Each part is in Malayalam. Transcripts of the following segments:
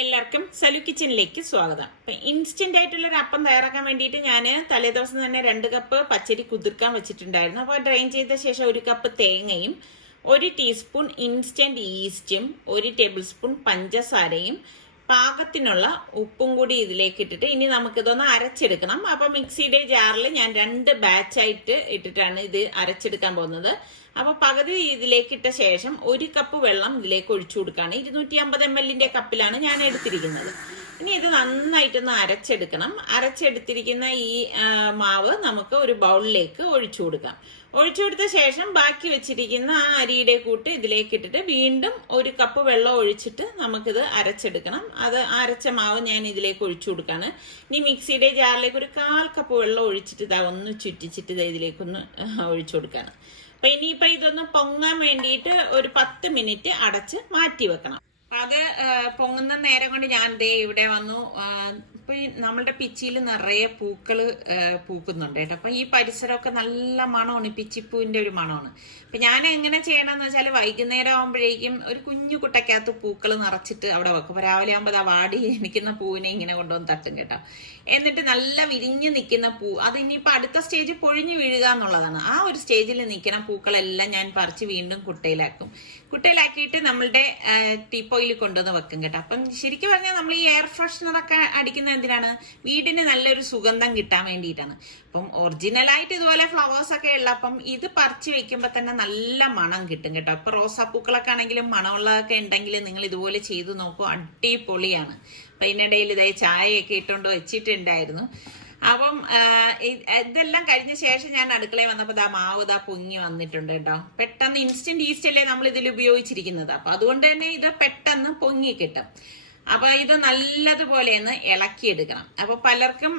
എല്ലാവർക്കും സലു കിച്ചനിലേക്ക് സ്വാഗതം. ഇൻസ്റ്റന്റ് ആയിട്ടുള്ള ഒരു അപ്പം തയ്യാറാക്കാൻ വേണ്ടിയിട്ട് ഞാൻ തലേദിവസം തന്നെ 2 കപ്പ് പച്ചരി കുതിർക്കാൻ വെച്ചിട്ടുണ്ടായിരുന്നു. അപ്പോൾ ഡ്രെയിൻ ചെയ്ത ശേഷം 1 കപ്പ് തേങ്ങയും 1 ടീസ്പൂൺ ഇൻസ്റ്റന്റ് ഈസ്റ്റും 1 ടേബിൾ സ്പൂൺ പഞ്ചസാരയും പാകത്തിനുള്ള ഉപ്പും കൂടി ഇതിലേക്ക് ഇട്ടിട്ട് ഇനി നമുക്കിതൊന്ന് അരച്ചെടുക്കണം. അപ്പോൾ മിക്സിയുടെ ജാറിൽ ഞാൻ 2 ബാച്ചായിട്ട് ഇട്ടിട്ടാണ് ഇത് അരച്ചെടുക്കാൻ പോകുന്നത്. അപ്പോൾ പകുതി ഇതിലേക്ക് ഇട്ട ശേഷം 1 കപ്പ് വെള്ളം ഇതിലേക്ക് ഒഴിച്ചു കൊടുക്കുകയാണ്. 250 ml കപ്പിലാണ് ഞാൻ എടുത്തിരിക്കുന്നത്. ഇനി ഇത് നന്നായിട്ടൊന്ന് അരച്ചെടുക്കണം. അരച്ചെടുത്തിരിക്കുന്ന ഈ മാവ് നമുക്ക് ഒരു ബൗളിലേക്ക് ഒഴിച്ചു കൊടുക്കാം. ഒഴിച്ചു കൊടുത്ത ശേഷം ബാക്കി വെച്ചിരിക്കുന്ന ആ അരിയുടെ കൂട്ട് ഇതിലേക്ക് ഇട്ടിട്ട് വീണ്ടും 1 കപ്പ് വെള്ളം ഒഴിച്ചിട്ട് നമുക്കിത് അരച്ചെടുക്കണം. അത് അരച്ച മാവ് ഞാൻ ഇതിലേക്ക് ഒഴിച്ചു കൊടുക്കാണ്. ഇനി മിക്സിയുടെ ജാറിലേക്ക് ഒരു 1/4 കപ്പ് വെള്ളം ഒഴിച്ചിട്ട് ഇതാ ഒന്ന് ചുറ്റിച്ചിട്ട് ഇതിലേക്കൊന്ന് ഒഴിച്ചു കൊടുക്കാണ്. അപ്പൊ ഇനിയിപ്പോ ഇതൊന്ന് പൊങ്ങാൻ വേണ്ടിയിട്ട് ഒരു 10 മിനിറ്റ് അടച്ച് മാറ്റി വെക്കണം. അത് പൊങ്ങുന്ന നേരം കൊണ്ട് ഞാൻ ദേ ഇവിടെ വന്നു. ഇപ്പൊ നമ്മളുടെ പിച്ചിയിൽ നിറയെ പൂക്കള് പൂക്കുന്നുണ്ട് കേട്ടോ. അപ്പൊ ഈ പരിസരമൊക്കെ നല്ല മണമാണ്, പിച്ചിപ്പൂവിന്റെ ഒരു മണമാണ്. അപ്പൊ ഞാൻ എങ്ങനെ ചെയ്യണമെന്ന് വെച്ചാൽ വൈകുന്നേരം ആകുമ്പോഴേക്കും ഒരു കുഞ്ഞു കുട്ടക്കകത്ത് പൂക്കൾ നിറച്ചിട്ട് അവിടെ വെക്കും. അപ്പൊ രാവിലെ ആകുമ്പോൾ ആ വാടി നിൽക്കുന്ന പൂവിനെ ഇങ്ങനെ കൊണ്ടുവന്ന് തട്ടും കേട്ടോ. എന്നിട്ട് നല്ല വിരിഞ്ഞ് നിൽക്കുന്ന പൂ, അത് ഇനിയിപ്പോൾ അടുത്ത സ്റ്റേജ് പൊഴിഞ്ഞു വീഴുക എന്നുള്ളതാണ്. ആ ഒരു സ്റ്റേജിൽ നിൽക്കുന്ന പൂക്കളെല്ലാം ഞാൻ പറിച്ച് വീണ്ടും കുട്ടയിലാക്കും. കുട്ടയിലാക്കിയിട്ട് നമ്മളുടെ ടീപ്പോയിൽ കൊണ്ടുവന്ന് വെക്കും കേട്ടോ. അപ്പം ശരിക്കും പറഞ്ഞാൽ നമ്മൾ ഈ എയർ ഫ്രഷ്നറൊക്കെ അടിക്കുന്ന എന്തിനാണ്? വീടിന് നല്ലൊരു സുഗന്ധം കിട്ടാൻ വേണ്ടിയിട്ടാണ്. അപ്പം ഒറിജിനലായിട്ട് ഇതുപോലെ ഫ്ലവേഴ്സ് ഒക്കെ ഉള്ള അപ്പം ഇത് പറിച്ച് വെക്കുമ്പോൾ തന്നെ നല്ല മണം കിട്ടും കേട്ടോ. ഇപ്പൊ റോസാപ്പൂക്കളൊക്കെ ആണെങ്കിലും മണമുള്ളതൊക്കെ ഉണ്ടെങ്കിൽ നിങ്ങൾ ഇതുപോലെ ചെയ്തു നോക്കൂ, അടിപൊളിയാണ്. അപ്പൊ ഇതിനിടയിൽ ഇതായി ചായയൊക്കെ ഇട്ടുകൊണ്ട് വെച്ചിട്ടുണ്ടായിരുന്നു. അപ്പം ഇതെല്ലാം കഴിഞ്ഞ ശേഷം ഞാൻ അടുക്കളയിൽ വന്നപ്പോൾ മാവ് പൊങ്ങി വന്നിട്ടുണ്ട് കേട്ടോ. പെട്ടെന്ന് ഇൻസ്റ്റന്റ് ഈസ്റ്റ് അല്ലേ നമ്മൾ ഇതിൽ ഉപയോഗിച്ചിരിക്കുന്നത്. അപ്പൊ അതുകൊണ്ട് തന്നെ ഇത് പെട്ടെന്ന് പൊങ്ങി കിട്ടും. അപ്പൊ ഇത് നല്ലതുപോലെ ഒന്ന് ഇളക്കിയെടുക്കണം. അപ്പൊ പലർക്കും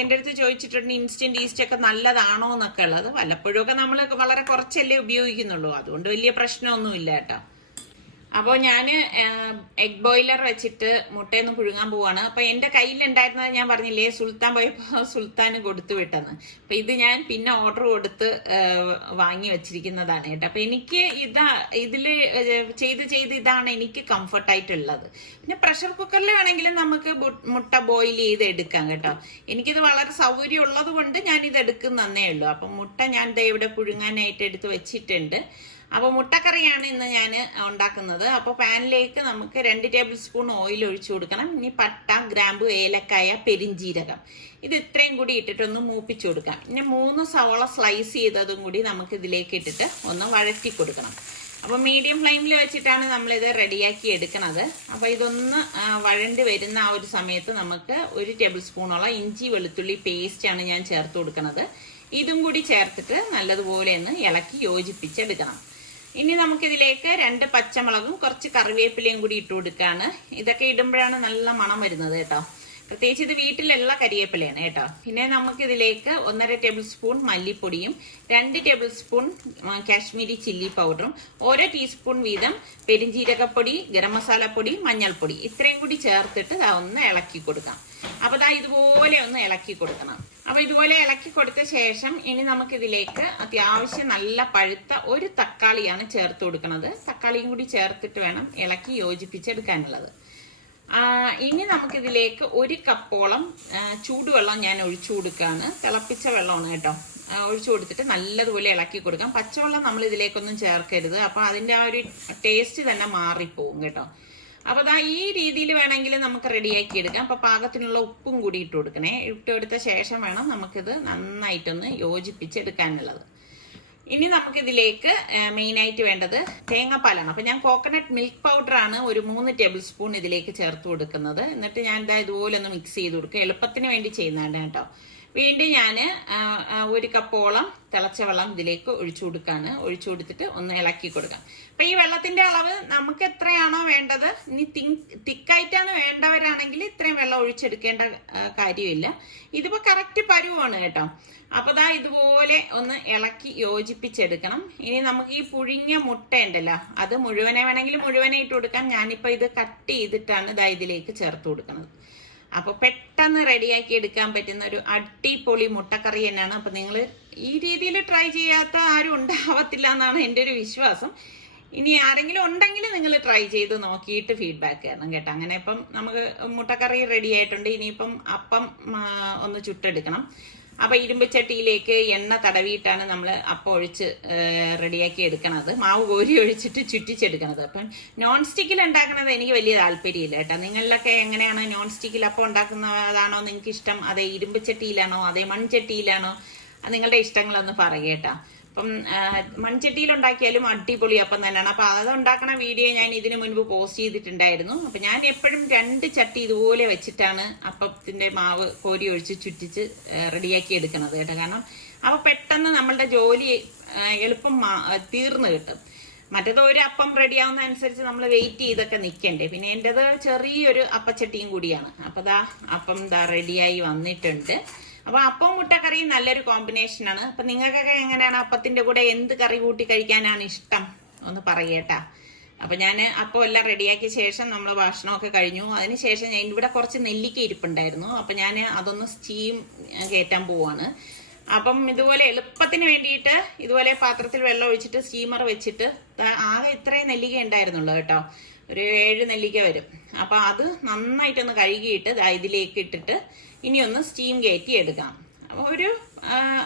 എൻ്റെ അടുത്ത് ചോദിച്ചിട്ടുണ്ട് ഇൻസ്റ്റന്റ് ഈസ്റ്റ് ഒക്കെ നല്ലതാണോ എന്നൊക്കെ ഉള്ളത്. വല്ലപ്പോഴും ഒക്കെ നമ്മൾ വളരെ കുറച്ചല്ലേ ഉപയോഗിക്കുന്നുള്ളൂ, അതുകൊണ്ട് വലിയ പ്രശ്നമൊന്നുമില്ല കേട്ടോ. അപ്പോൾ ഞാൻ എഗ് ബോയിലർ വെച്ചിട്ട് മുട്ടയൊന്ന് പുഴുങ്ങാൻ പോവാണ്. അപ്പൊ എൻ്റെ കയ്യിലുണ്ടായിരുന്നത് ഞാൻ പറഞ്ഞില്ലേ, സുൽത്താൻ പോയപ്പോൾ സുൽത്താന് കൊടുത്തു വിട്ടെന്ന്. അപ്പൊ ഇത് ഞാൻ പിന്നെ ഓർഡർ കൊടുത്ത് വാങ്ങി വെച്ചിരിക്കുന്നതാണ് കേട്ടോ. അപ്പൊ എനിക്ക് ഇതില് ചെയ്ത് ഇതാണ് എനിക്ക് കംഫർട്ടായിട്ടുള്ളത്. പിന്നെ പ്രഷർ കുക്കറിൽ വേണമെങ്കിലും നമുക്ക് മുട്ട ബോയിൽ ചെയ്ത് എടുക്കാം കേട്ടോ. എനിക്കിത് വളരെ സൗകര്യം ഉള്ളത് കൊണ്ട് ഞാൻ ഇത് എടുക്കുന്നേ ഉള്ളൂ. അപ്പൊ മുട്ട ഞാൻ ഇവിടെ പുഴുങ്ങാനായിട്ട് എടുത്ത് വെച്ചിട്ടുണ്ട്. അപ്പോൾ മുട്ടക്കറിയാണ് ഇന്ന് ഞാൻ ഉണ്ടാക്കുന്നത്. അപ്പോൾ പാനിലേക്ക് നമുക്ക് 2 ടേബിൾ സ്പൂൺ ഓയിൽ ഒഴിച്ചു കൊടുക്കണം. ഇനി പട്ട, ഗ്രാമ്പു, ഏലക്കായ, പെരിഞ്ജീരകം ഇത് ഇത്രയും കൂടി ഇട്ടിട്ടൊന്ന് മൂപ്പിച്ചു കൊടുക്കാം. ഇനി 3 സവോള സ്ലൈസ് ചെയ്തതും കൂടി നമുക്ക് ഇതിലേക്ക് ഇട്ടിട്ട് ഒന്ന് വഴറ്റി കൊടുക്കണം. അപ്പോൾ മീഡിയം ഫ്ലെയിമിൽ വെച്ചിട്ടാണ് നമ്മളിത് റെഡിയാക്കി എടുക്കുന്നത്. അപ്പോൾ ഇതൊന്ന് വഴണ്ടി വരുന്ന ആ ഒരു സമയത്ത് നമുക്ക് 1 ടേബിൾ സ്പൂണോളം ഇഞ്ചി വെളുത്തുള്ളി പേസ്റ്റാണ് ഞാൻ ചേർത്ത് കൊടുക്കുന്നത്. ഇതും കൂടി ചേർത്തിട്ട് നല്ലതുപോലെ ഒന്ന് ഇളക്കി യോജിപ്പിച്ചെടുക്കണം. ഇനി നമുക്കിതിലേക്ക് 2 പച്ചമുളകും കുറച്ച് കറിവേപ്പിലയും കൂടി ഇട്ട് കൊടുക്കുകയാണ്. ഇതൊക്കെ ഇടുമ്പോഴാണ് നല്ല മണം വരുന്നത് കേട്ടോ. പ്രത്യേകിച്ച് ഇത് വീട്ടിലുള്ള കരിവേപ്പിലയാണ് കേട്ടോ. പിന്നെ നമുക്കിതിലേക്ക് 1.5 ടേബിൾ സ്പൂൺ മല്ലിപ്പൊടിയും 2 ടേബിൾ സ്പൂൺ കാശ്മീരി ചില്ലി പൗഡറും 1 ടീസ്പൂൺ വീതം പെരിഞ്ജീരകപ്പൊടി, ഗരം മസാലപ്പൊടി, മഞ്ഞൾപ്പൊടി ഇത്രയും കൂടി ചേർത്തിട്ട് ഒന്ന് ഇളക്കി കൊടുക്കാം. അപ്പൊ ഇതുപോലെ ഒന്ന് ഇളക്കി കൊടുക്കണം. അപ്പൊ ഇതുപോലെ ഇളക്കി കൊടുത്ത ശേഷം ഇനി നമുക്കിതിലേക്ക് അത്യാവശ്യം നല്ല പഴുത്ത 1 തക്കാളിയാണ് ചേർത്ത് കൊടുക്കുന്നത്. തക്കാളിയും കൂടി ചേർത്തിട്ട് വേണം ഇളക്കി യോജിപ്പിച്ചെടുക്കാനുള്ളത്. ഇനി നമുക്കിതിലേക്ക് 1 കപ്പോളം ചൂടുവെള്ളം ഞാൻ ഒഴിച്ചു കൊടുക്കുകയാണ്. തിളപ്പിച്ച വെള്ളമാണ് കേട്ടോ. ഒഴിച്ചു കൊടുത്തിട്ട് നല്ലതുപോലെ ഇളക്കി കൊടുക്കാം. പച്ചവെള്ളം നമ്മൾ ഇതിലേക്കൊന്നും ചേർക്കരുത്. അപ്പൊ അതിന്റെ ആ ഒരു ടേസ്റ്റ് തന്നെ മാറിപ്പോവും കേട്ടോ. അപ്പൊ ഈ രീതിയിൽ വേണമെങ്കിൽ നമുക്ക് റെഡിയാക്കി എടുക്കാം. അപ്പൊ പാകത്തിനുള്ള ഉപ്പും കൂടി ഇട്ട് കൊടുക്കണേ. ഇട്ടെടുത്ത ശേഷം വേണം നമുക്കിത് നന്നായിട്ടൊന്ന് യോജിപ്പിച്ചെടുക്കാനുള്ളത്. ഇനി നമുക്കിതിലേക്ക് മെയിനായിട്ട് വേണ്ടത് തേങ്ങാപ്പാലാണ്. അപ്പൊ ഞാൻ കോക്കനട്ട് മിൽക്ക് പൗഡറാണ് ഒരു 3 ടേബിൾ സ്പൂൺ ഇതിലേക്ക് ചേർത്ത് കൊടുക്കുന്നത്. എന്നിട്ട് ഞാൻ ഇതുപോലെ ഒന്ന് മിക്സ് ചെയ്ത് കൊടുക്കുക. എളുപ്പത്തിന് വേണ്ടി ചെയ്യുന്നതാണ് കേട്ടോ. വീണ്ടും ഞാൻ 1 കപ്പോളം തിളച്ച വെള്ളം ഇതിലേക്ക് ഒഴിച്ചു കൊടുക്കാണ്. ഒഴിച്ചു കൊടുത്തിട്ട് ഒന്ന് ഇളക്കി കൊടുക്കാം. അപ്പൊ ഈ വെള്ളത്തിന്റെ അളവ് നമുക്ക് എത്രയാണോ വേണ്ടത്, ഇനി തിക്കായിട്ടാണ് വേണ്ടവരാണെങ്കിൽ ഇത്രയും വെള്ളം ഒഴിച്ചെടുക്കേണ്ട കാര്യമില്ല. ഇതിപ്പോ കറക്റ്റ് പരുവാണ് കേട്ടോ. അപ്പൊ ഇതുപോലെ ഒന്ന് ഇളക്കി യോജിപ്പിച്ചെടുക്കണം. ഇനി നമുക്ക് ഈ പുഴുങ്ങിയ മുട്ട ഉണ്ടല്ലോ, അത് മുഴുവനെ വേണമെങ്കിൽ മുഴുവനെ ഇട്ട് കൊടുക്കാം. ഞാനിപ്പോ ഇത് കട്ട് ചെയ്തിട്ടാണ് ഇതിലേക്ക് ചേർത്ത് കൊടുക്കുന്നത്. അപ്പൊ പെട്ടെന്ന് റെഡിയാക്കി എടുക്കാൻ പറ്റുന്ന ഒരു അടിപൊളി മുട്ടക്കറി തന്നെയാണ്. അപ്പൊ നിങ്ങൾ ഈ രീതിയിൽ ട്രൈ ചെയ്യാത്ത ആരും ഉണ്ടാവത്തില്ല എന്നാണ് എൻ്റെ ഒരു വിശ്വാസം. ഇനി ആരെങ്കിലും ഉണ്ടെങ്കിൽ നിങ്ങൾ ട്രൈ ചെയ്ത് നോക്കിയിട്ട് ഫീഡ്ബാക്ക് തരണം കേട്ടോ. അങ്ങനെ ഇപ്പം നമുക്ക് മുട്ടക്കറി റെഡി ആയിട്ടുണ്ട്. ഇനിയിപ്പം അപ്പം ഒന്ന് ചുട്ടെടുക്കണം. അപ്പൊ ഇരുമ്പ് ചട്ടിയിലേക്ക് എണ്ണ തടവിയിട്ടാണ് നമ്മൾ അപ്പം ഒഴിച്ച് റെഡിയാക്കി എടുക്കണത്. മാവ് കോരി ഒഴിച്ചിട്ട് ചുറ്റിച്ചെടുക്കണത്. അപ്പം നോൺ സ്റ്റിക്കിൽ ഉണ്ടാക്കുന്നത് എനിക്ക് വലിയ താല്പര്യമില്ല കേട്ടോ. നിങ്ങളിലൊക്കെ എങ്ങനെയാണ് നോൺ സ്റ്റിക്കിൽ അപ്പം ഉണ്ടാക്കുന്നതാണോ നിങ്ങൾക്ക് ഇഷ്ടം? അതേ ഇരുമ്പ് ചട്ടിയിലാണോ അതേ മൺചട്ടിയിലാണോ? നിങ്ങളുടെ ഇഷ്ടങ്ങളൊന്ന് പറയേട്ടാ. അപ്പം മൺചട്ടിയിൽ ഉണ്ടാക്കിയാലും അടിപൊളി അപ്പം തന്നെയാണ്. അപ്പൊ അത് ഉണ്ടാക്കണ വീഡിയോ ഞാൻ ഇതിനു മുൻപ് പോസ്റ്റ് ചെയ്തിട്ടുണ്ടായിരുന്നു. അപ്പൊ ഞാൻ എപ്പോഴും 2 ചട്ടി ഇതുപോലെ വെച്ചിട്ടാണ് അപ്പത്തിന്റെ മാവ് കോരി ഒഴിച്ച് ചുറ്റിച്ച് റെഡിയാക്കി എടുക്കുന്നത് കേട്ടോ. കാരണം അപ്പൊ പെട്ടെന്ന് നമ്മളുടെ ജോലി എളുപ്പം തീർന്നു കിട്ടും. മറ്റേത് ഒരു അപ്പം റെഡിയാവുന്ന അനുസരിച്ച് നമ്മൾ വെയിറ്റ് ചെയ്തൊക്കെ നിൽക്കണ്ടേ. പിന്നെ എൻ്റെത് ചെറിയൊരു അപ്പച്ചട്ടിയും കൂടിയാണ്. അപ്പൊ അപ്പം റെഡിയായി വന്നിട്ടുണ്ട്. അപ്പൊ അപ്പം മുട്ടക്കറി നല്ലൊരു കോമ്പിനേഷനാണ്. അപ്പൊ നിങ്ങൾക്കൊക്കെ എങ്ങനെയാണ് അപ്പത്തിന്റെ കൂടെ എന്ത് കറി കൂട്ടി കഴിക്കാനാണ് ഇഷ്ടം ഒന്ന് പറയേട്ടാ. അപ്പൊ ഞാൻ അപ്പം എല്ലാം റെഡിയാക്കിയ ശേഷം നമ്മൾ ഭക്ഷണമൊക്കെ കഴിഞ്ഞു. അതിനുശേഷം ഞാൻ ഇവിടെ കുറച്ച് നെല്ലിക്ക ഇരിപ്പുണ്ടായിരുന്നു. അപ്പൊ ഞാൻ അതൊന്ന് സ്റ്റീം കയറ്റാൻ പോവാണ്. അപ്പം ഇതുപോലെ എളുപ്പത്തിന് വേണ്ടിയിട്ട് ഇതുപോലെ പാത്രത്തിൽ വെള്ളം ഒഴിച്ചിട്ട് സ്റ്റീമർ വെച്ചിട്ട് ആകെ ഇത്രയും നെല്ലിക്ക ഉണ്ടായിരുന്നുള്ളൂ കേട്ടോ. ഒരു 7 നെല്ലിക്ക വരും. അപ്പൊ അത് നന്നായിട്ടൊന്ന് കഴുകിയിട്ട് ഇതിലേക്ക് ഇട്ടിട്ട് ഇനി ഒന്ന് സ്റ്റീം കയറ്റി എടുക്കാം. ഒരു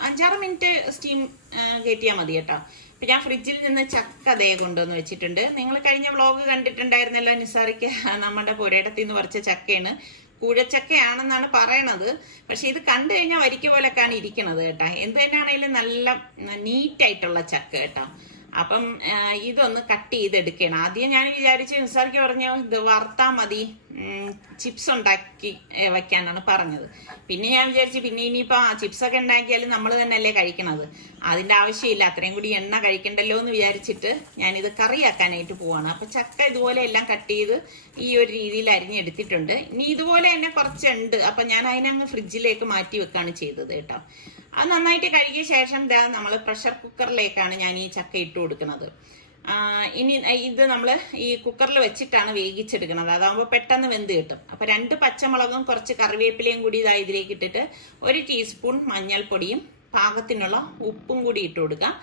5-6 മിനിറ്റ് സ്റ്റീം കയറ്റിയാൽ മതി കേട്ടോ. ഇപ്പൊ ഞാൻ ഫ്രിഡ്ജിൽ നിന്ന് ചക്ക അതേ കൊണ്ടുവന്ന് വെച്ചിട്ടുണ്ട്. നിങ്ങൾ കഴിഞ്ഞ വ്ളോഗ് കണ്ടിട്ടുണ്ടായിരുന്നല്ലോ. നിസാറിക്ക് നമ്മുടെ പുരയിടത്തിൽ നിന്ന് പറിച്ച ചക്കയാണ്. കൂഴച്ചക്കയാണെന്നാണ് പറയണത്. പക്ഷെ ഇത് കണ്ടു കഴിഞ്ഞാൽ വരിക്ക പോലൊക്കെയാണ് ഇരിക്കണത് കേട്ടോ. എന്ത് തന്നെയാണെങ്കിലും നല്ല നീറ്റായിട്ടുള്ള ചക്ക കേട്ടോ. അപ്പം ഇതൊന്ന് കട്ട് ചെയ്തെടുക്കണം. ആദ്യം ഞാൻ വിചാരിച്ചു നിസാർക്ക് പറഞ്ഞു ഇത് വറുത്താൽ മതി, ചിപ്സ് ഉണ്ടാക്കി വെക്കാനാണ് പറഞ്ഞത്. പിന്നെ ഞാൻ വിചാരിച്ചു പിന്നെ ഇനിയിപ്പോ ചിപ്സ് ഒക്കെ ഉണ്ടാക്കിയാലും നമ്മൾ തന്നെയല്ലേ കഴിക്കണത്, അതിന്റെ ആവശ്യമില്ല, അത്രയും കൂടി എണ്ണ കഴിക്കണ്ടല്ലോ എന്ന് വിചാരിച്ചിട്ട് ഞാനിത് കറിയാക്കാനായിട്ട് പോവാണ്. അപ്പൊ ചക്ക ഇതുപോലെ എല്ലാം കട്ട് ചെയ്ത് ഈ ഒരു രീതിയിൽ അരിഞ്ഞെടുത്തിട്ടുണ്ട്. ഇനി ഇതുപോലെ തന്നെ കുറച്ചുണ്ട്. അപ്പൊ ഞാൻ അതിനങ്ങ് ഫ്രിഡ്ജിലേക്ക് മാറ്റി വെക്കാണ് ചെയ്തത് കേട്ടോ. അത് നന്നായിട്ട് കഴുകിയ ശേഷം നമ്മൾ പ്രഷർ കുക്കറിലേക്കാണ് ഞാൻ ഈ ചക്ക ഇട്ട് കൊടുക്കുന്നത്. ഇനി ഇത് നമ്മൾ ഈ കുക്കറിൽ വെച്ചിട്ടാണ് വേവിച്ചെടുക്കുന്നത്. അതാകുമ്പോൾ പെട്ടെന്ന് വെന്ത് കിട്ടും. അപ്പൊ 2 പച്ചമുളകും കുറച്ച് കറിവേപ്പിലയും കൂടി ഇതിലേക്ക് ഇട്ടിട്ട് 1 ടീസ്പൂൺ മഞ്ഞൾപ്പൊടിയും പാകത്തിനുള്ള ഉപ്പും കൂടി ഇട്ട് കൊടുക്കാം.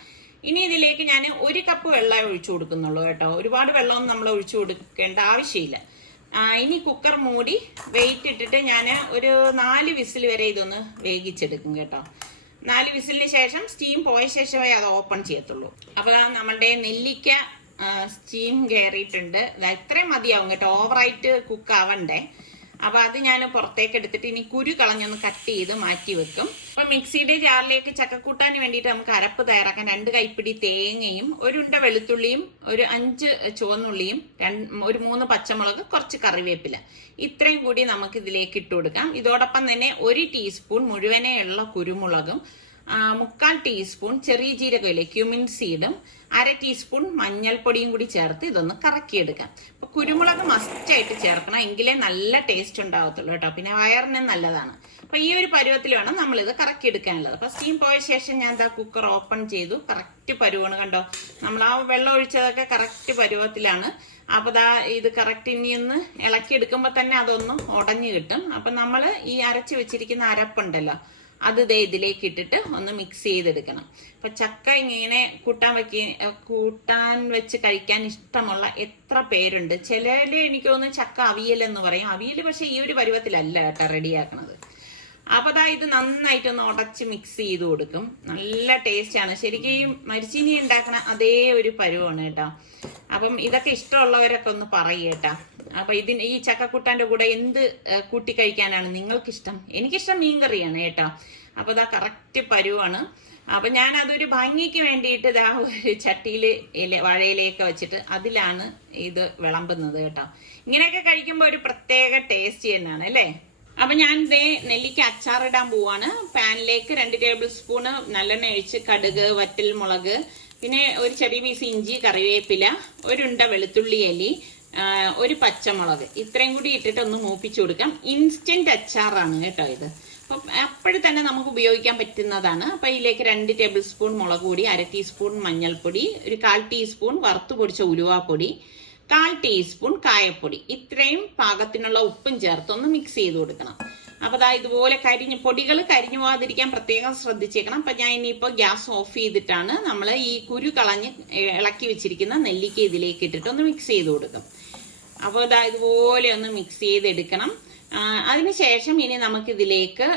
ഇനി ഇതിലേക്ക് ഞാൻ 1 കപ്പ് വെള്ളം ഒഴിച്ചു കൊടുക്കുന്നുള്ളൂ കേട്ടോ. ഒരുപാട് വെള്ളമൊന്നും നമ്മൾ ഒഴിച്ചു കൊടുക്കേണ്ട ആവശ്യമില്ല. ഇനി കുക്കർ മൂടി വെയിറ്റ് ഇട്ടിട്ട് ഞാൻ ഒരു 4 വിസിൽ വരെ ഇതൊന്ന് വേവിച്ചെടുക്കും കേട്ടോ. 4 വിസിലിന് ശേഷം സ്റ്റീം പോയ ശേഷമേ അത് ഓപ്പൺ ചെയ്യത്തുള്ളൂ. അപ്പൊ നമ്മളുടെ നെല്ലിക്ക സ്റ്റീം കയറിയിട്ടുണ്ട്. ഇത്രയും മതിയാവും കേട്ടോ, ഓവറായിട്ട് കുക്ക് ആവണ്ടേ. അപ്പൊ അത് ഞാൻ പുറത്തേക്ക് എടുത്തിട്ട് ഇനി കുരു കളഞ്ഞൊന്ന് കട്ട് ചെയ്ത് മാറ്റി വെക്കും. അപ്പൊ മിക്സിയുടെ ജാറിലേക്ക് ചക്കക്കൂട്ടാന് വേണ്ടിയിട്ട് നമുക്ക് അരപ്പ് തയ്യാറാക്കാൻ 2 കൈപ്പിടി തേങ്ങയും 1 ഉണ്ട വെളുത്തുള്ളിയും 5 ചുവന്നുള്ളിയും 3 പച്ചമുളക് കുറച്ച് കറിവേപ്പില ഇത്രയും കൂടി നമുക്ക് ഇതിലേക്ക് ഇട്ട് കൊടുക്കാം. ഇതോടൊപ്പം തന്നെ 1 ടീസ്പൂൺ മുഴുവനെയുള്ള കുരുമുളകും 3/4 ടീസ്പൂൺ ചെറിയ ജീരകമില്ലേ ക്യുമിൻ സീഡും 1/2 ടീസ്പൂൺ മഞ്ഞൾപ്പൊടിയും കൂടി ചേർത്ത് ഇതൊന്ന് കറക്കിയെടുക്കാം. അപ്പൊ കുരുമുളക് മസ്റ്റ് ആയിട്ട് ചേർക്കണം, എങ്കിലേ നല്ല ടേസ്റ്റ് ഉണ്ടാവത്തുള്ളൂ കേട്ടോ. പിന്നെ വയറിന് നല്ലതാണ്. അപ്പൊ ഈ ഒരു പരുവത്തിൽ വേണം നമ്മൾ ഇത് കറക്കിയെടുക്കാനുള്ളത്. അപ്പൊ സ്റ്റീം പോയ ശേഷം ഞാൻ കുക്കർ ഓപ്പൺ ചെയ്തു. കറക്റ്റ് പരുവാണ് കണ്ടോ. നമ്മൾ ആ വെള്ളം ഒഴിച്ചതൊക്കെ കറക്റ്റ് പരുവത്തിലാണ്. അപ്പൊ ഇത് കറക്റ്റ് ഇനി ഒന്ന് ഇളക്കിയെടുക്കുമ്പോ തന്നെ അതൊന്ന് ഉടഞ്ഞു കിട്ടും. അപ്പൊ നമ്മൾ ഈ അരച്ചു വെച്ചിരിക്കുന്ന അരപ്പുണ്ടല്ലോ അത് ഇതിലേക്ക് ഇട്ടിട്ട് ഒന്ന് മിക്സ് ചെയ്തെടുക്കണം. അപ്പൊ ചക്ക ഇങ്ങനെ കൂട്ടാൻ വെച്ച് കഴിക്കാൻ ഇഷ്ടമുള്ള എത്ര പേരുണ്ട്. ചിലര് എനിക്ക് തോന്നുന്നു ചക്ക അവിയൽ എന്ന് പറയും. അവിയൽ പക്ഷെ ഈ ഒരു പരുവത്തിലല്ല കേട്ടോ റെഡിയാക്കണത്. അപ്പൊ ഇത് നന്നായിട്ടൊന്ന് ഉടച്ച് മിക്സ് ചെയ്ത് കൊടുക്കും. നല്ല ടേസ്റ്റ് ആണ്. ശരിക്കും മരിച്ചീനി ഉണ്ടാക്കണ അതേ ഒരു പരുവാണ് കേട്ടോ. അപ്പം ഇതൊക്കെ ഇഷ്ടമുള്ളവരൊക്കെ ഒന്ന് പറയേട്ടാ. അപ്പൊ ഈ ചക്കക്കൂട്ടാന്റെ കൂടെ എന്ത് കൂട്ടി കഴിക്കാനാണ് നിങ്ങൾക്കിഷ്ടം? എനിക്കിഷ്ടം മീൻകറിയാണ് കേട്ടോ. അപ്പൊ കറക്റ്റ് പരുവാണ്. അപ്പൊ ഞാൻ അതൊരു ഭംഗിക്ക് വേണ്ടിയിട്ട് ഒരു ചട്ടിയില് വാഴയിലേക്ക് വെച്ചിട്ട് അതിലാണ് ഇത് വിളമ്പുന്നത് കേട്ടോ. ഇങ്ങനെയൊക്കെ കഴിക്കുമ്പോ ഒരു പ്രത്യേക ടേസ്റ്റ് തന്നെയാണ് അല്ലേ. അപ്പൊ ഞാൻ നെല്ലിക്ക അച്ചാറിടാൻ പോവാണ്. പാനിലേക്ക് 2 ടേബിൾ സ്പൂണ് നല്ലെണ്ണ ഒഴിച്ച് കടുക്, വറ്റൽ മുളക്, പിന്നെ ഒരു ചെറിയ പീസ് ഇഞ്ചി, കറിവേപ്പില, 1 ഉണ്ട വെളുത്തുള്ളി അല്ലി, 1 പച്ചമുളക് ഇത്രയും കൂടി ഇട്ടിട്ട് ഒന്ന് മൂപ്പിച്ചു കൊടുക്കാം. ഇൻസ്റ്റന്റ് അച്ചാറാണ് കേട്ടോ ഇത്. അപ്പൊ അപ്പോഴും തന്നെ നമുക്ക് ഉപയോഗിക്കാൻ പറ്റുന്നതാണ്. അപ്പൊ ഇതിലേക്ക് 2 ടേബിൾ സ്പൂൺ മുളക് പൊടി, 1/2 ടീസ്പൂൺ മഞ്ഞൾപ്പൊടി, 1/4 ടീസ്പൂൺ വറുത്തു പൊടിച്ച ഉലുവാപ്പൊടി, 1/4 ടീസ്പൂൺ കായപ്പൊടി ഇത്രയും പാകത്തിനുള്ള ഉപ്പും ചേർത്ത് ഒന്ന് മിക്സ് ചെയ്ത് കൊടുക്കണം. അപ്പൊ അതാ ഇതുപോലെ പൊടികൾ കരിഞ്ഞു പോകാതിരിക്കാൻ പ്രത്യേകം ശ്രദ്ധിച്ചേക്കണം. അപ്പൊ ഞാൻ ഇനിയിപ്പോ ഗ്യാസ് ഓഫ് ചെയ്തിട്ടാണ് നമ്മൾ ഈ കുരു കളഞ്ഞ് ഇളക്കി വെച്ചിരിക്കുന്ന നെല്ലിക്ക ഇതിലേക്ക് ഇട്ടിട്ട് ഒന്ന് മിക്സ് ചെയ്ത് കൊടുക്കും. അപ്പോൾ ഇതാ ഇതുപോലെ ഒന്ന് മിക്സ് ചെയ്തെടുക്കണം. അതിനുശേഷം ഇനി നമുക്ക് ഇതിലേക്ക്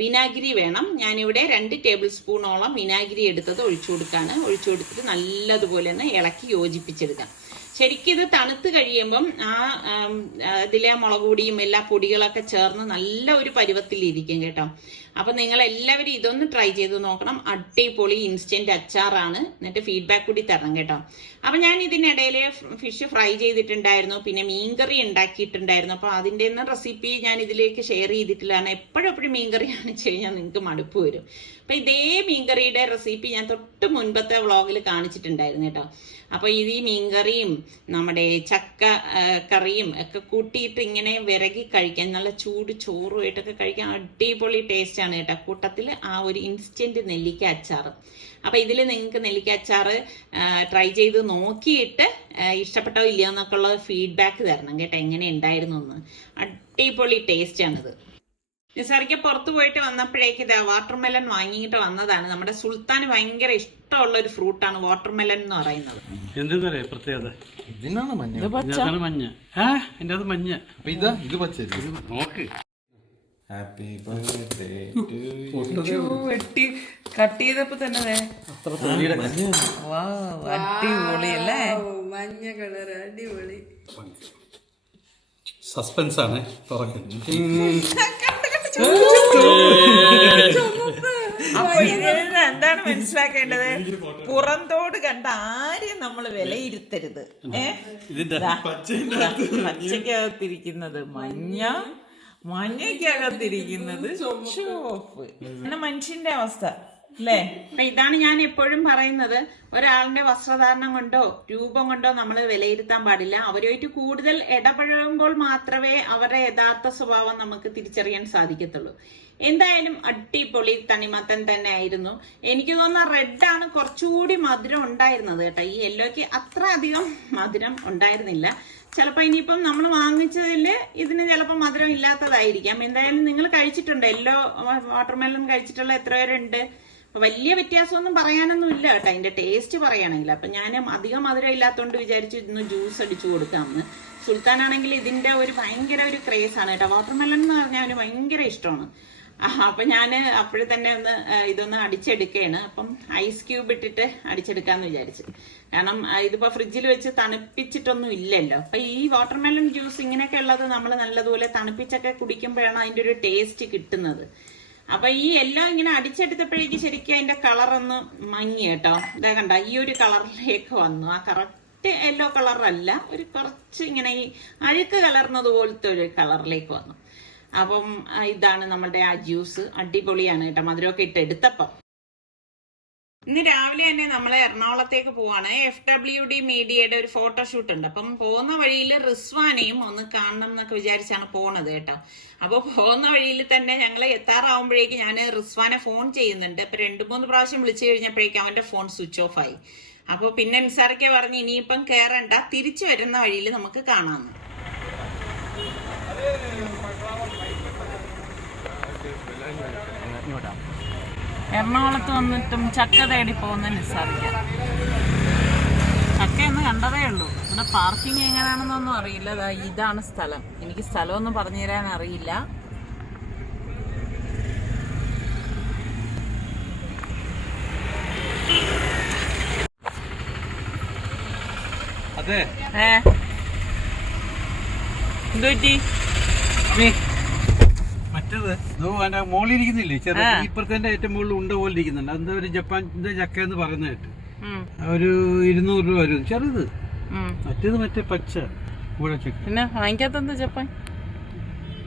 വിനാഗിരി വേണം. ഞാനിവിടെ 2 ടേബിൾ സ്പൂണോളം വിനാഗിരി എടുത്തത് ഒഴിച്ചു കൊടുക്കാണ്. ഒഴിച്ചു കൊടുത്തിട്ട് നല്ലതുപോലെ ഒന്ന് ഇളക്കി യോജിപ്പിച്ചെടുക്കാം. ശരിക്കും ഇത് തണുത്ത് കഴിയുമ്പം ഇതിലെ മുളക് പൊടിയും എല്ലാ പൊടികളൊക്കെ ചേർന്ന് നല്ല ഒരു പരുവത്തിലിരിക്കും കേട്ടോ. അപ്പൊ നിങ്ങൾ എല്ലാവരും ഇതൊന്ന് ട്രൈ ചെയ്ത് നോക്കണം. അടിപൊളി ഇൻസ്റ്റന്റ് അച്ചാറാണ്. എന്നിട്ട് ഫീഡ്ബാക്ക് കൂടി തരണം കേട്ടോ. അപ്പൊ ഞാൻ ഇതിനിടയിൽ ഫിഷ് ഫ്രൈ ചെയ്തിട്ടുണ്ടായിരുന്നു, പിന്നെ മീൻകറി ഉണ്ടാക്കിയിട്ടുണ്ടായിരുന്നു. അപ്പൊ അതിൻ്റെ ഒന്നും റെസിപ്പി ഞാൻ ഇതിലേക്ക് ഷെയർ ചെയ്തിട്ടില്ല. കാരണം എപ്പോഴും മീൻകറി കാണിച്ചു കഴിഞ്ഞാൽ നിങ്ങൾക്ക് മടുപ്പ് വരും. അപ്പൊ ഇതേ മീൻകറിയുടെ റെസിപ്പി ഞാൻ തൊട്ട് മുൻപത്തെ വ്ളോഗിൽ കാണിച്ചിട്ടുണ്ടായിരുന്നു കേട്ടോ. അപ്പൊ ഈ മീൻകറിയും നമ്മുടെ ചക്ക കറിയും ഒക്കെ കൂട്ടിയിട്ട് ഇങ്ങനെ വിരകി കഴിക്കാൻ, നല്ല ചൂട് ചോറുമായിട്ടൊക്കെ കഴിക്കാൻ അടിപൊളി ടേസ്റ്റ് ആണ് കേട്ടോ. കൂട്ടത്തിൽ ആ ഒരു ഇൻസ്റ്റന്റ് നെല്ലിക്ക അച്ചാർ. അപ്പൊ ഇതിൽ നിങ്ങൾക്ക് നെല്ലിക്ക അച്ചാർ ട്രൈ ചെയ്ത് നോക്കിയിട്ട് ഇഷ്ടപ്പെട്ടോ ഇല്ലയോ എന്നൊക്കെ ഉള്ള ഫീഡ്ബാക്ക് തരണം കേട്ടോ. എങ്ങനെ ഉണ്ടായിരുന്നു എന്ന്. അടിപൊളി ടേസ്റ്റ് ആണിത്. നിസാറിക്ക് പുറത്തു പോയിട്ട് വന്നപ്പോഴേക്ക് ഇത് വാട്ടർമെലൺ വാങ്ങിയിട്ട് വന്നതാണ്. നമ്മുടെ സുൽത്താന് ഭയങ്കര ഇഷ്ടമുള്ള ഒരു ഫ്രൂട്ടാണ് വാട്ടർമെലൺ എന്ന് പറയുന്നത്. എന്തെന്നറിയാം പ്രത്യേകത? ഇതിനാണ് മഞ്ഞ. മഞ്ഞ അത് മഞ്ഞ. ഇത് പച്ച നോക്ക്. ഹാപ്പി ബർത്ത്ഡേ ടു വെട്ടി കട്ട് ചെയ്തപ്പോ തന്നെ അടിപൊളി അല്ലേ? മഞ്ഞ കളർ അടിപൊളി. സസ്പെൻസ് ആണ് തുറക്കുന്നത്. അപ്പൊ എന്താണ് മനസ്സിലാക്കേണ്ടത്? പുറന്തോട് കണ്ട ആരെയും നമ്മൾ വിലയിരുത്തരുത്. പച്ചക്കകത്തിരിക്കുന്നത് മഞ്ഞക്കകത്തിരിക്കുന്നത് ചുവപ്പ്. അങ്ങനെ മനുഷ്യന്റെ അവസ്ഥ അല്ലേ? ഇതാണ് ഞാൻ എപ്പോഴും പറയുന്നത്. ഒരാളുടെ വസ്ത്രധാരണം കൊണ്ടോ രൂപം കൊണ്ടോ നമ്മൾ വിലയിരുത്താൻ പാടില്ല. അവരുമായിട്ട് കൂടുതൽ ഇടപഴകുമ്പോൾ മാത്രമേ അവരുടെ യഥാർത്ഥ സ്വഭാവം നമുക്ക് തിരിച്ചറിയാൻ സാധിക്കത്തുള്ളൂ. എന്തായാലും അടിപൊളി തണിമത്തൻ തന്നെ ആയിരുന്നു. എനിക്ക് തോന്നുന്ന റെഡാണ് കുറച്ചുകൂടി മധുരം ഉണ്ടായിരുന്നത് കേട്ടോ. ഈ യെല്ലോയ്ക്ക് അത്ര അധികം മധുരം ഉണ്ടായിരുന്നില്ല. ചിലപ്പോൾ ഇനിയിപ്പം നമ്മൾ വാങ്ങിച്ചതിൽ ഇതിന് ചിലപ്പോൾ മധുരം ഇല്ലാത്തതായിരിക്കാം. എന്തായാലും നിങ്ങൾ കഴിച്ചിട്ടുണ്ട് യെല്ലോ വാട്ടർമെലൺ കഴിച്ചിട്ടുള്ള എത്ര പേരുണ്ട്? വലിയ വ്യത്യാസമൊന്നും പറയാനൊന്നും ഇല്ല കേട്ടോ അതിന്റെ ടേസ്റ്റ് പറയുകയാണെങ്കിൽ. അപ്പൊ ഞാൻ അധികം മധുരം ഇല്ലാത്തതുകൊണ്ട് വിചാരിച്ചു ഇന്ന് ജ്യൂസ് അടിച്ചു കൊടുക്കാമെന്ന്. സുൽത്താനാണെങ്കിൽ ഇതിന്റെ ഒരു ഭയങ്കര ഒരു ക്രേസ് ആണ് കേട്ടോ. വാട്ടർമെലൺ എന്ന് പറഞ്ഞാൽ അവന് ഭയങ്കര ഇഷ്ടമാണ്. അപ്പൊ ഞാൻ അപ്പോഴും തന്നെ ഇതൊന്ന് അടിച്ചെടുക്കുകയാണ്. അപ്പം ഐസ് ക്യൂബ് ഇട്ടിട്ട് അടിച്ചെടുക്കാന്ന് വിചാരിച്ചു. കാരണം ഇതിപ്പോ ഫ്രിഡ്ജിൽ വെച്ച് തണുപ്പിച്ചിട്ടൊന്നും ഇല്ലല്ലോ. അപ്പൊ ഈ വാട്ടർമെലൺ ജ്യൂസ് ഇങ്ങനെയൊക്കെ ഉള്ളത് നമ്മൾ നല്ലതുപോലെ തണുപ്പിച്ചൊക്കെ കുടിക്കുമ്പോഴാണ് അതിന്റെ ഒരു ടേസ്റ്റ് കിട്ടുന്നത്. അപ്പൊ ഈ എല്ലാം ഇങ്ങനെ അടിച്ചെടുത്തപ്പോഴേക്ക് ശരിക്കും അതിന്റെ കളറൊന്ന് മങ്ങി കേട്ടോ. ഇതാ കണ്ട ഈ ഒരു കളറിലേക്ക് വന്നു. ആ കറക്റ്റ് യെല്ലോ കളറല്ല, ഒരു കുറച്ച് ഇങ്ങനെ ഈ അഴുക്ക് കലർന്നതുപോലത്തെ ഒരു കളറിലേക്ക് വന്നു. അപ്പം ഇതാണ് നമ്മുടെ ആ ജ്യൂസ്. അടിപൊളിയാണ് കേട്ടോ മധുരമൊക്കെ ഇട്ട് എടുത്തപ്പം. ഇന്ന് രാവിലെ തന്നെ നമ്മൾ എറണാകുളത്തേക്ക് പോവാണ്. FWD മീഡിയയുടെ ഒരു ഫോട്ടോഷൂട്ട് ഉണ്ട്. അപ്പം പോകുന്ന വഴിയിൽ റിസ്വാനെയും ഒന്ന് കാണണം എന്നൊക്കെ വിചാരിച്ചാണ് പോണത് കേട്ടോ. അപ്പോൾ പോകുന്ന വഴിയിൽ തന്നെ ഞങ്ങൾ എത്താറാവുമ്പോഴേക്ക് ഞാൻ റിസ്വാനെ ഫോൺ ചെയ്യുന്നുണ്ട്. ഇപ്പൊ 2-3 പ്രാവശ്യം വിളിച്ചു കഴിഞ്ഞപ്പോഴേക്കും അവന്റെ ഫോൺ സ്വിച്ച് ഓഫ് ആയി. അപ്പോൾ പിന്നെ നിസാറൊക്കെ പറഞ്ഞ് ഇനിയിപ്പം കയറണ്ട, തിരിച്ചു വരുന്ന വഴിയിൽ നമുക്ക് കാണാമെന്ന്. എറണാകുളത്ത് വന്നിട്ടും ചക്ക തേടി പോകുന്ന നിസാറിക്ക. ചക്കയൊന്ന് കണ്ടതേ ഉള്ളൂ. ഇവിടെ പാർക്കിംഗ് എങ്ങനെയാണെന്നൊന്നും അറിയില്ല. ഇതാണ് സ്ഥലം. എനിക്ക് സ്ഥലമൊന്നും പറഞ്ഞു തരാൻ അറിയില്ല. അതെ എന്തുപറ്റി? മറ്റേത് മോളിരിക്കുന്നില്ലേ ചെറിയ ഇപ്പുറത്തെ ഏറ്റവും മുകളിൽ ഉണ്ട പോലെ ഇരിക്കുന്നുണ്ട്. എന്താ ഒരു ജപ്പാന്റെ ചക്ക എന്ന് പറയുന്നതായിട്ട് ഒരു 200 രൂപ വരും ചെറുത്. മറ്റേത് മറ്റേ പച്ച കൂഴച്ചക്ക. പിന്നെ വാങ്ങിക്കാത്ത ജപ്പാൻ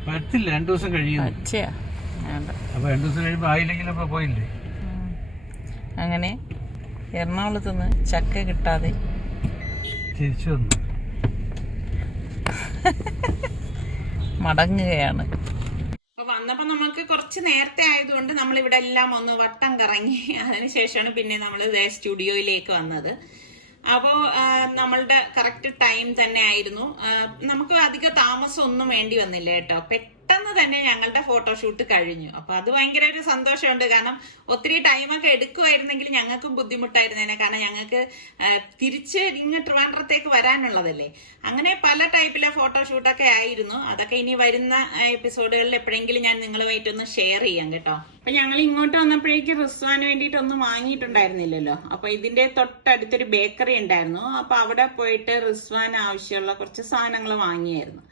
പറ്റില്ല, 2 ദിവസം കഴിയും. അപ്പൊ 2 ദിവസം കഴിയുമ്പോ ആയില്ലെങ്കിൽ അപ്പൊ പോയില്ലേ. അങ്ങനെ എറണാകുളത്തുനിന്ന് ചക്ക കിട്ടാതെ തിരിച്ചു വന്നു മടങ്ങുകയാണ്. വന്നപ്പോ നമ്മൾക്ക് കുറച്ച് നേരത്തെ ആയതുകൊണ്ട് നമ്മൾ ഇവിടെ എല്ലാം ഒന്ന് വട്ടം കറങ്ങി. അതിനുശേഷമാണ് പിന്നെ നമ്മൾ സ്റ്റുഡിയോയിലേക്ക് വന്നത്. അപ്പോൾ നമ്മളുടെ കറക്റ്റ് ടൈം തന്നെ ആയിരുന്നു. നമുക്ക് അധിക താമസം ഒന്നും വേണ്ടി വന്നില്ല കേട്ടോ. പെട്ടെന്ന് തന്നെ ഞങ്ങളുടെ ഫോട്ടോഷൂട്ട് കഴിഞ്ഞു. അപ്പൊ അത് ഭയങ്കര ഒരു സന്തോഷമുണ്ട്. കാരണം ഒത്തിരി ടൈമൊക്കെ എടുക്കുമായിരുന്നെങ്കിൽ ഞങ്ങൾക്കും ബുദ്ധിമുട്ടായിരുന്നേനെ. കാരണം ഞങ്ങൾക്ക് തിരിച്ച് ഇങ്ങ് ട്രിവാൻഡ്രത്തേക്ക് വരാനുള്ളതല്ലേ. അങ്ങനെ പല ടൈപ്പിലെ ഫോട്ടോഷൂട്ടൊക്കെ ആയിരുന്നു. അതൊക്കെ ഇനി വരുന്ന എപ്പിസോഡുകളിൽ എപ്പോഴെങ്കിലും ഞാൻ നിങ്ങളുമായിട്ടൊന്ന് ഷെയർ ചെയ്യാം കേട്ടോ. അപ്പൊ ഞങ്ങൾ ഇങ്ങോട്ട് വന്നപ്പോഴേക്ക് റിസ്വാന് വേണ്ടിയിട്ട് ഒന്നും വാങ്ങിയിട്ടുണ്ടായിരുന്നില്ലല്ലോ. അപ്പൊ ഇതിന്റെ തൊട്ടടുത്തൊരു ബേക്കറി ഉണ്ടായിരുന്നു. അപ്പൊ അവിടെ പോയിട്ട് റിസ്വാന് ആവശ്യമുള്ള കുറച്ച് സാധനങ്ങൾ വാങ്ങിയായിരുന്നു.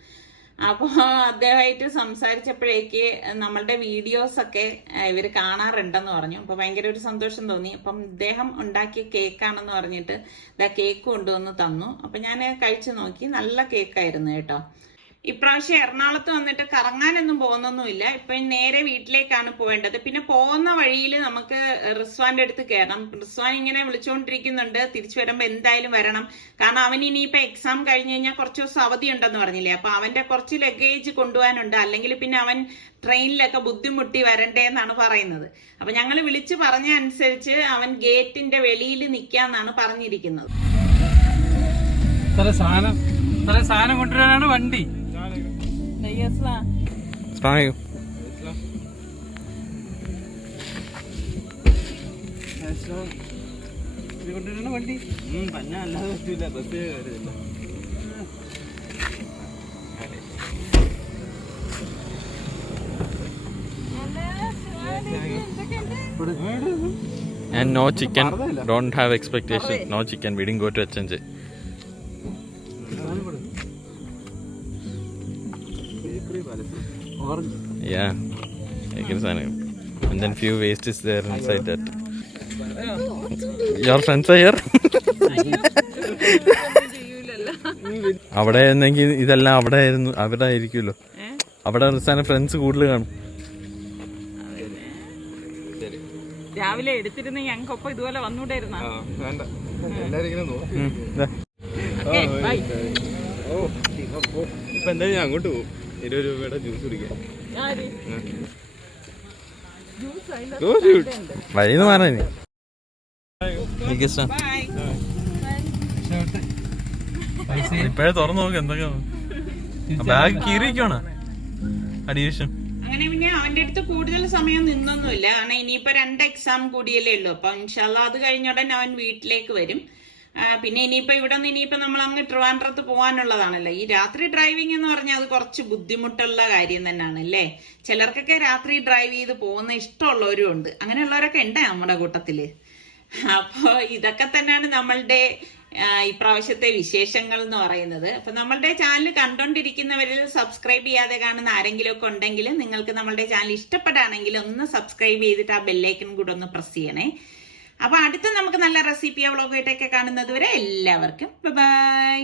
അപ്പോൾ അദ്ദേഹമായിട്ട് സംസാരിച്ചപ്പോഴേക്ക് നമ്മളുടെ വീഡിയോസൊക്കെ ഇവർ കാണാറുണ്ടെന്ന് പറഞ്ഞു. അപ്പോൾ ഭയങ്കര ഒരു സന്തോഷം തോന്നി. അപ്പം ഇദ്ദേഹം ഉണ്ടാക്കിയ കേക്കാണെന്ന് പറഞ്ഞിട്ട് കേക്ക് കൊണ്ടുവന്ന് തന്നു. അപ്പം ഞാൻ കഴിച്ചു നോക്കി. നല്ല കേക്കായിരുന്നു കേട്ടോ. ഇപ്രാവശ്യം എറണാകുളത്ത് വന്നിട്ട് കറങ്ങാനൊന്നും പോകുന്നൊന്നുമില്ല. ഇപ്പൊ നേരെ വീട്ടിലേക്കാണ് പോവേണ്ടത്. പിന്നെ പോകുന്ന വഴിയിൽ നമുക്ക് റിസ്വാന്റെ അടുത്ത് കയറണം. റിസ്വാൻ ഇങ്ങനെ വിളിച്ചുകൊണ്ടിരിക്കുന്നുണ്ട് തിരിച്ചു വരുമ്പോ എന്തായാലും വരണം. കാരണം അവൻ ഇനിയിപ്പോ എക്സാം കഴിഞ്ഞ് കഴിഞ്ഞാൽ കുറച്ച് ദിവസം അവധി ഉണ്ടെന്ന് പറഞ്ഞില്ലേ. അപ്പൊ അവന്റെ കുറച്ച് ലഗേജ് കൊണ്ടുപോകാനുണ്ട്. അല്ലെങ്കിൽ പിന്നെ അവൻ ട്രെയിനിലൊക്കെ ബുദ്ധിമുട്ടി വരണ്ടേന്നാണ് പറയുന്നത്. അപ്പൊ ഞങ്ങൾ വിളിച്ചു പറഞ്ഞ അനുസരിച്ച് അവൻ ഗേറ്റിന്റെ വെളിയിൽ നിൽക്കാന്നാണ് പറഞ്ഞിരിക്കുന്നത്. സാധനം കൊണ്ടുവരാനാണ് വണ്ടി. കൊണ്ടുവരാണ് വണ്ടി. പഞ്ഞ അല്ലാതെ പറ്റൂല, ബസ് കാര്യമില്ല. And no chicken, don't have expectation. No chicken, we didn't go to H&J. Yeah, and then few waste is there inside that. Your friends are here? അവിടെ ആയിരുന്നെങ്കിൽ ഇതെല്ലാം അവിടെ ആയിരിക്കുമല്ലോ. അവിടെ ഫ്രണ്ട്സ് കൂടുതൽ കാണും. രാവിലെ എടുത്തിരുന്ന ഞങ്ങൾക്കൊപ്പം ഇതുപോലെ വന്നൂടായിരുന്ന. ഇപ്പൊ എന്തായാലും ഞാൻ അങ്ങോട്ട് പോകും. 20 രൂപയുടെ ജ്യൂസ് കുടിക്കാം. വഴിന്ന് മാറാനി ഇപ്പഴേ തുറന്നു നോക്ക് എന്തൊക്കെയാണ്. ബാഗ് കീറിയിരിക്കണ അഡീഷൻ. അങ്ങനെ പിന്നെ അവന്റെ അടുത്ത് കൂടുതൽ സമയം നിന്നൊന്നുമില്ല. കാരണം ഇനിയിപ്പോ 2 എക്സാം കൂടിയല്ലേ ഉള്ളൂ. അപ്പൊ ഇൻഷാല്ലാ അത് കഴിഞ്ഞ ഉടനെ അവൻ വീട്ടിലേക്ക് വരും. പിന്നെ ഇനിയിപ്പോ ഇവിടെ നിന്ന് ഇനിയിപ്പോ നമ്മൾ അങ്ങ് ട്രിവാൻഡ്രത്ത് പോകാനുള്ളതാണല്ലോ. ഈ രാത്രി ഡ്രൈവിംഗ് എന്ന് പറഞ്ഞാൽ അത് കുറച്ച് ബുദ്ധിമുട്ടുള്ള കാര്യം തന്നെയാണ് അല്ലേ. ചിലർക്കൊക്കെ രാത്രി ഡ്രൈവ് ചെയ്ത് പോകുന്ന ഇഷ്ടമുള്ളവരും ഉണ്ട്. അങ്ങനെയുള്ളവരൊക്കെ ഉണ്ട് നമ്മുടെ കൂട്ടത്തില്. അപ്പൊ ഇതൊക്കെ തന്നെയാണ് നമ്മളുടെ ഇപ്രാവശ്യത്തെ വിശേഷങ്ങൾ എന്ന് പറയുന്നത്. അപ്പൊ നമ്മളുടെ ചാനൽ കണ്ടോണ്ടിരിക്കുന്നവരിൽ സബ്സ്ക്രൈബ് ചെയ്യാതെ കാണുന്ന ആരെങ്കിലും ഒക്കെ ഉണ്ടെങ്കിൽ നിങ്ങൾക്ക് നമ്മളുടെ ചാനൽ ഇഷ്ടപ്പെടുകയാണെങ്കിൽ ഒന്ന് സബ്സ്ക്രൈബ് ചെയ്തിട്ട് ആ ബെല്ലൈക്കൺ കൂടെ ഒന്ന് പ്രസ് ചെയ്യണേ. അപ്പൊ അടുത്ത് നമുക്ക് നല്ല റെസിപ്പിയോ വ്ളോഗായിട്ടൊക്കെ കാണുന്നത് വരെ എല്ലാവർക്കും ബൈ.